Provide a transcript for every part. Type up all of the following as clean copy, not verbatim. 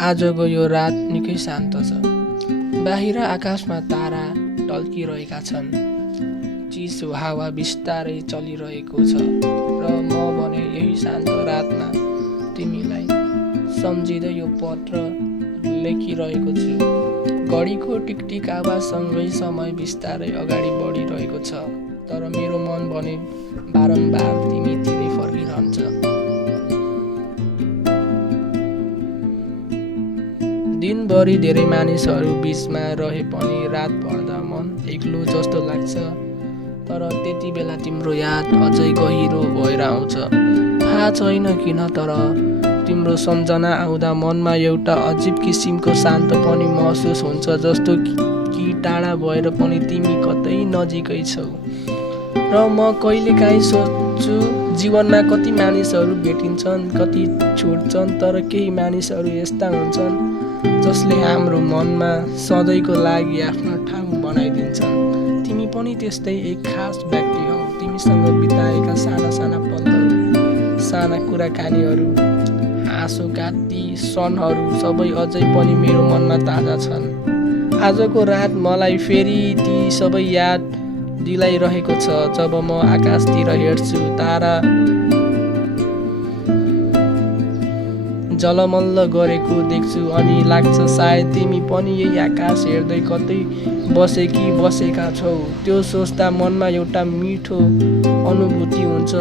आजको यो रात निकै शान्त छ। बाहिर आकाशमा तारा टल्किरहेका छन्। चिसो हावा बिस्तारै चलिरहेको छ र म भने यही शान्त रातमा तिमीलाई सम्झिँदै यो पत्र लेखिरहेको छु। घडीको टिकटिक आवाजसँगै समय बिस्तारै अगाडि बढिरहेको छ, तर मेरो मन भने बारम्बार तिमीतिरै फर्किरहन्छ। दिनभरि धेरै मानिसहरू बिचमा रहे पनि रात पर्दा मन एक्लो जस्तो लाग्छ। तर त्यति बेला तिम्रो याद अझै गहिरो भएर आउँछ। थाहा छैन किन, तर तिम्रो सम्झना आउँदा मनमा एउटा अजिब किसिमको शान्तपनी महसुस हुन्छ, जस्तो कि टाढा भएर पनि तिमी कतै नजिकै छौ। र म कहिलेकाहीँ सोच्छु, जीवनमा कति मानिसहरू भेटिन्छन्, कति छुट्छन्, तर केही मानिसहरू यस्ता हुन्छन् जसले हाम्रो मनमा सधैँको लागि आफ्नो ठाउँ बनाइदिन्छन्। तिमी पनि त्यस्तै एक खास व्यक्ति हौ। तिमीसँग बिताएका साना साना पलहरू, साना कुराकानीहरू, हाँसोका ती क्षणहरू सबै अझै पनि मेरो मनमा ताजा छन्। आजको रात मलाई फेरि ती सबै याद दिलाइरहेको छ। जब म आकाशतिर हेर्छु, तारा झलमल्ल गरेको देख्छु अनि लाग्छ सायद तिमी पनि यही आकाश हेर्दै कतै बसेका छौ। त्यो सोच्दा मनमा एउटा मिठो अनुभूति हुन्छ,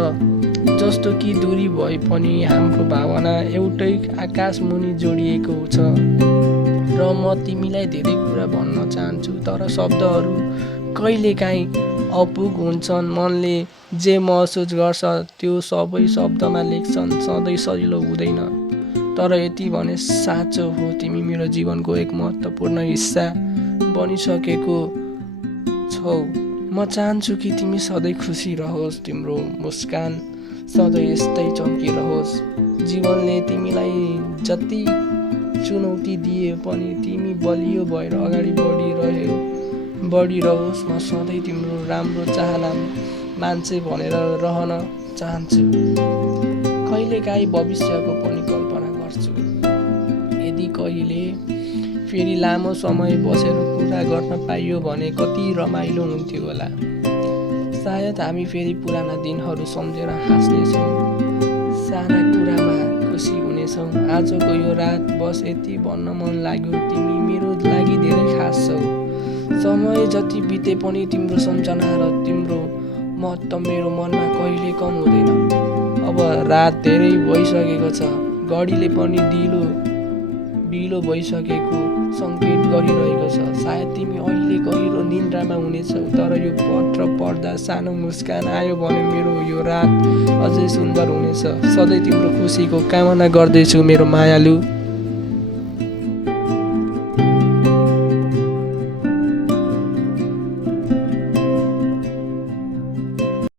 जस्तो कि दूरी भए पनि हाम्रो भावना एउटै आकाश मुनि जोडिएको छ। र म तिमीलाई धेरै कुरा भन्न चाहन्छु, तर शब्दहरू कहिलेकाहीँ अपुग हुन्छन्। मनले जे महसुस गर्छ त्यो सबै शब्दमा लेख्छन् सधैँ सजिलो हुँदैन। तर यति भने साँचो हो, तिमी मेरो जीवनको एक महत्त्वपूर्ण हिस्सा बनिसकेको छौ। म चाहन्छु कि तिमी सधैँ खुसी रहोस्, तिम्रो मुस्कान सधैँ यस्तै चम्किरहोस्। जीवनले तिमीलाई जति चुनौती दिए पनि तिमी बलियो भएर अगाडि बढिरहोस्। म सधैँ तिम्रो राम्रो चाहना मान्छे भनेर रहन चाहन्छु। कहिलेकाहीँ भविष्यको पनि कल्पना गर्छु। यदि कहिले फेरि लामो समय बसेर कुरा गर्न पाइयो भने कति रमाइलो हुन्थ्यो होला। सायद हामी फेरि पुराना दिनहरू सम्झेर हाँस्नेछौँ, साना कुरामा खुसी हुनेछौँ। आजको यो रात बस यति भन्न मन लाग्यो, तिमी मेरो लागि धेरै खास छौ। समय जति बिते पनि तिम्रो सम्झना र तिम्रो महत्त्व मेरो मनमा कहिले कम हुँदैन। अब रात धेरै भइसकेको छ, घडीले पनि ढिलो भइसकेको सङ्केत गरिरहेको छ। सायद तिमी अहिले गहिरो निन्द्रामा हुनेछौ, तर यो पत्र पढ्दा सानो मुस्कान आयो भने मेरो यो रात अझै सुन्दर हुनेछ। सधैँ तिम्रो खुसीको कामना गर्दैछु मेरो मायालु।